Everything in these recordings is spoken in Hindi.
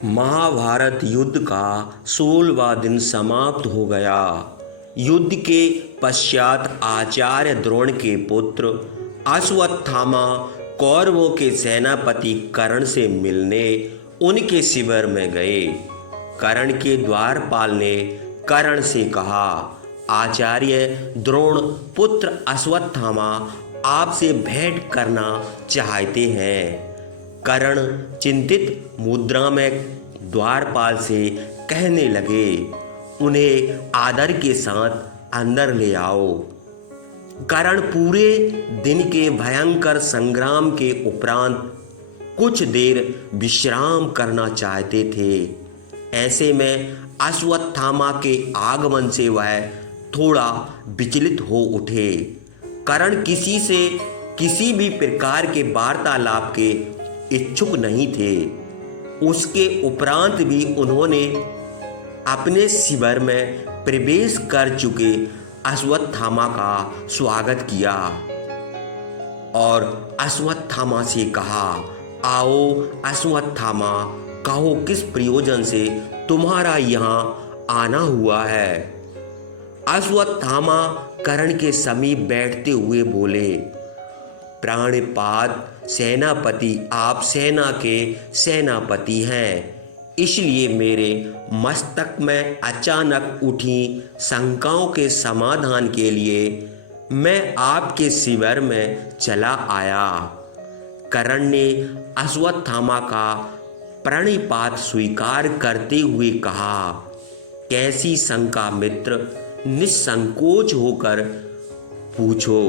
महाभारत युद्ध का 16वां दिन समाप्त हो गया। युद्ध के पश्चात आचार्य द्रोण के पुत्र अश्वत्थामा कौरवों के सेनापति कर्ण से मिलने उनके शिविर में गए। कर्ण के द्वारपाल ने कर्ण से कहा, आचार्य द्रोण पुत्र अश्वत्थामा आपसे भेंट करना चाहते हैं। कर्ण चिंतित मुद्रा में द्वारपाल से कहने लगे, उन्हें आदर के साथ अंदर ले आओ। कर्ण पूरे दिन के भयंकर संग्राम के उपरांत कुछ देर विश्राम करना चाहते थे। ऐसे में अश्वत्थामा के आगमन से वह थोड़ा विचलित हो उठे। कर्ण किसी से किसी भी प्रकार के वार्तालाप के इच्छुक नहीं थे। उसके उपरांत भी उन्होंने अपने शिविर में प्रवेश कर चुके अश्वत्थामा का स्वागत किया और अश्वत्थामा से कहा, आओ अश्वत्थामा, कहो किस प्रयोजन से तुम्हारा यहाँ आना हुआ है। अश्वत्थामा कर्ण के समीप बैठते हुए बोले, प्राणपात सेनापति आप सेना के सेनापति हैं, इसलिए मेरे मस्तक में अचानक उठी शंकाओं के समाधान के लिए मैं आपके शिविर में चला आया। कर्ण ने अश्वत्थामा का प्रणिपात स्वीकार करते हुए कहा, कैसी शंका मित्र, निसंकोच होकर पूछो।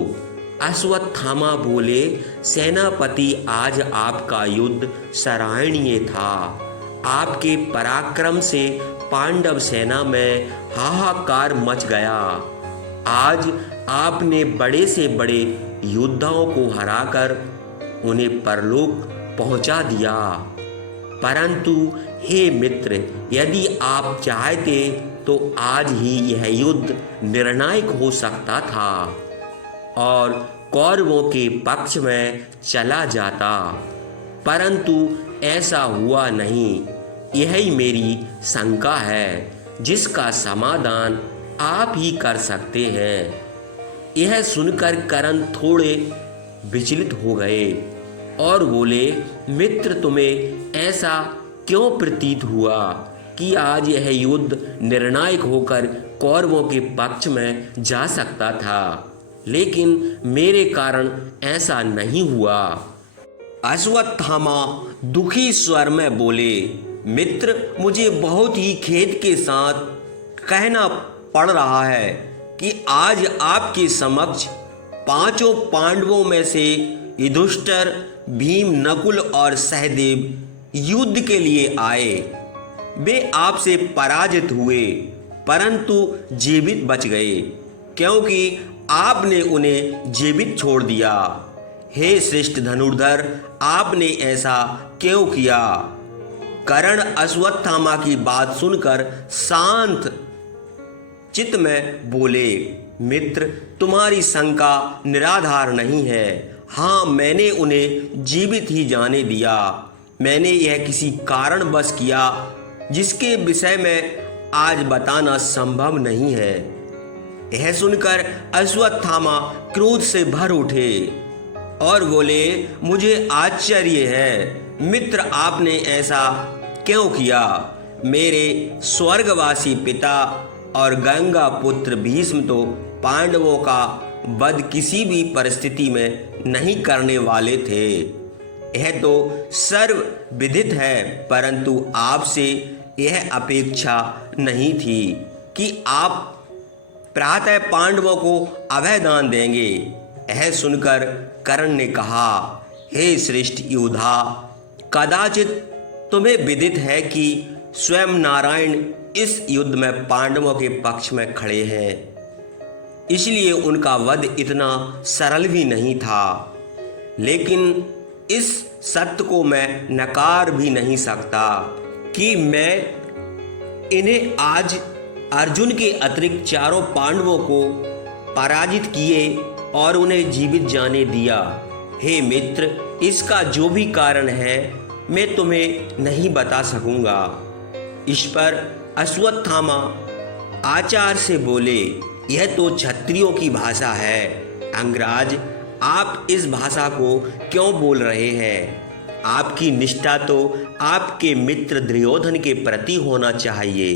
अश्वत्थामा बोले, सेनापति आज आपका युद्ध सराहनीय था। आपके पराक्रम से पांडव सेना में हाहाकार मच गया। आज आपने बड़े से बड़े योद्धाओं को हराकर उन्हें परलोक पहुंचा दिया। परंतु हे मित्र, यदि आप चाहते तो आज ही यह युद्ध निर्णायक हो सकता था और कौरवों के पक्ष में चला जाता, परंतु ऐसा हुआ नहीं। यही मेरी शंका है, जिसका समाधान आप ही कर सकते हैं। यह सुनकर कर्ण थोड़े विचलित हो गए और बोले, मित्र, तुम्हें ऐसा क्यों प्रतीत हुआ कि आज यह युद्ध निर्णायक होकर कौरवों के पक्ष में जा सकता था, लेकिन मेरे कारण ऐसा नहीं हुआ। अश्वत्थामा दुखी स्वर में बोले, मित्र, मुझे बहुत ही खेद के साथ कहना पड़ रहा है कि आज आपके समक्ष पांचों पांडवों में से युधिष्ठिर, भीम, नकुल और सहदेव युद्ध के लिए आए। वे आपसे पराजित हुए, परंतु जीवित बच गए, क्योंकि आपने उन्हें जीवित छोड़ दिया। हे श्रेष्ठ धनुर्धर, आपने ऐसा क्यों किया? कर्ण अश्वत्थामा की बात सुनकर शांत चित्त में बोले, मित्र, तुम्हारी शंका निराधार नहीं है। हाँ, मैंने उन्हें जीवित ही जाने दिया। मैंने यह किसी कारणवश किया जिसके विषय में आज बताना संभव नहीं है। यह सुनकर अश्वत्थामा क्रोध से भर उठे और बोले, मुझे आश्चर्य है मित्र, आपने ऐसा क्यों किया? मेरे स्वर्गवासी पिता और गंगा पुत्र भीष्म तो पांडवों का वध किसी भी परिस्थिति में नहीं करने वाले थे। यह तो सर्वविदित है, परंतु आपसे यह अपेक्षा नहीं थी कि आप प्रातः पांडवों को अभय दान देंगे। यह सुनकर कर्ण ने कहा, हे श्रेष्ठ योद्धा, कदाचित तुम्हें विदित है कि स्वयं नारायण इस युद्ध में पांडवों के पक्ष में खड़े हैं, इसलिए उनका वध इतना सरल भी नहीं था। लेकिन इस सत्य को मैं नकार भी नहीं सकता कि मैं इन्हें आज अर्जुन के अतिरिक्त चारों पांडवों को पराजित किए और उन्हें जीवित जाने दिया। हे मित्र, इसका जो भी कारण है मैं तुम्हें नहीं बता सकूंगा। इस पर अश्वत्थामा आचार्य से बोले, यह तो क्षत्रियों की भाषा है। अंगराज, आप इस भाषा को क्यों बोल रहे हैं? आपकी निष्ठा तो आपके मित्र दुर्योधन के प्रति होना चाहिए,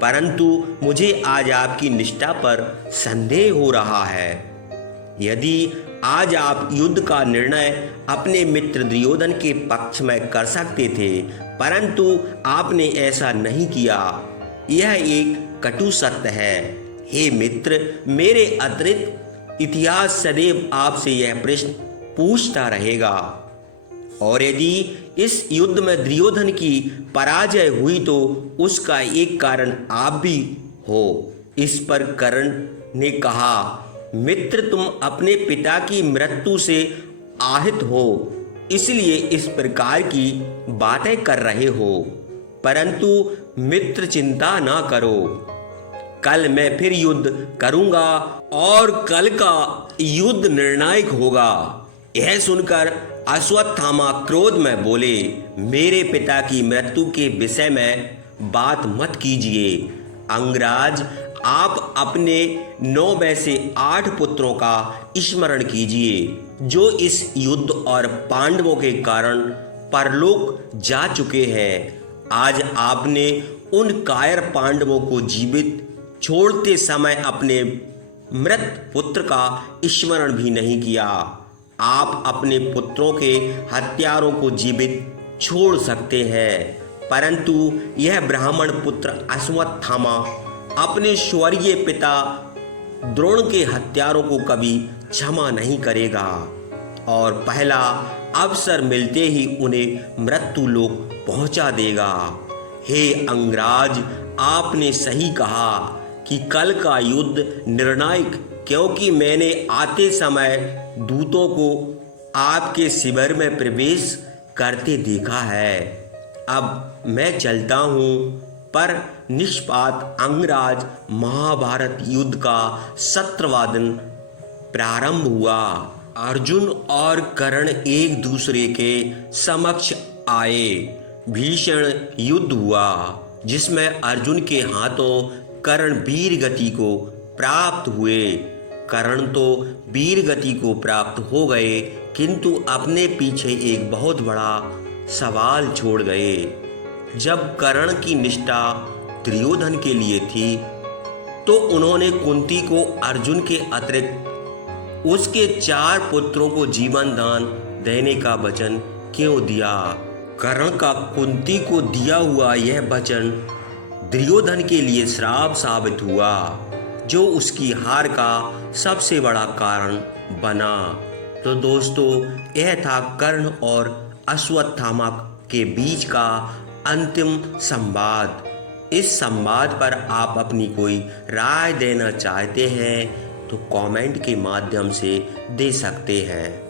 परंतु मुझे आज आपकी निष्ठा पर संदेह हो रहा है। यदि आज आप युद्ध का निर्णय अपने मित्र दुर्योधन के पक्ष में कर सकते थे, परंतु आपने ऐसा नहीं किया। यह एक कटु सत्य है। हे मित्र, मेरे अतिरिक्त इतिहास सदैव आपसे यह प्रश्न पूछता रहेगा, और यदि इस युद्ध में दुर्योधन की पराजय हुई तो उसका एक कारण आप भी हो। इस पर कर्ण ने कहा, मित्र, तुम अपने पिता की मृत्यु से आहत हो, इसलिए इस प्रकार की बातें कर रहे हो। परंतु मित्र, चिंता ना करो, कल मैं फिर युद्ध करूंगा और कल का युद्ध निर्णायक होगा। यह सुनकर अश्वत्थामा क्रोध में बोले, मेरे पिता की मृत्यु के विषय में बात मत कीजिए। अंगराज, आप अपने 9 में से 8 पुत्रों का स्मरण कीजिए, जो इस युद्ध और पांडवों के कारण परलोक जा चुके हैं। आज आपने उन कायर पांडवों को जीवित छोड़ते समय अपने मृत पुत्र का स्मरण भी नहीं किया। आप अपने पुत्रों के हत्यारों को जीवित छोड़ सकते हैं, परंतु यह ब्राह्मण पुत्र अश्वत्थामा अपने स्वर्गीय पिता द्रोण के हत्यारों को कभी क्षमा नहीं करेगा और पहला अवसर मिलते ही उन्हें मृत्यु लोक पहुंचा देगा। हे अंगराज, आपने सही कहा कि कल का युद्ध निर्णायक, क्योंकि मैंने आते समय दूतों को आपके शिविर में प्रवेश करते देखा है। अब मैं चलता हूँ। पर निष्पात अंगराज, महाभारत युद्ध का 17वां दिन प्रारंभ हुआ। अर्जुन और कर्ण एक दूसरे के समक्ष आए। भीषण युद्ध हुआ, जिसमें अर्जुन के हाथों कर्ण वीर गति को प्राप्त हुए। कर्ण तो वीर गति को प्राप्त हो गए, किंतु अपने पीछे एक बहुत बड़ा सवाल छोड़ गए। जब कर्ण की निष्ठा दुर्योधन के लिए थी, तो उन्होंने कुंती को अर्जुन के अतिरिक्त उसके 4 पुत्रों को जीवन दान देने का वचन क्यों दिया? कर्ण का कुंती को दिया हुआ यह वचन दुर्योधन के लिए श्राप साबित हुआ, जो उसकी हार का सबसे बड़ा कारण बना। तो दोस्तों, यह था कर्ण और अश्वत्थामा के बीच का अंतिम संवाद। इस संवाद पर आप अपनी कोई राय देना चाहते हैं तो कमेंट के माध्यम से दे सकते हैं।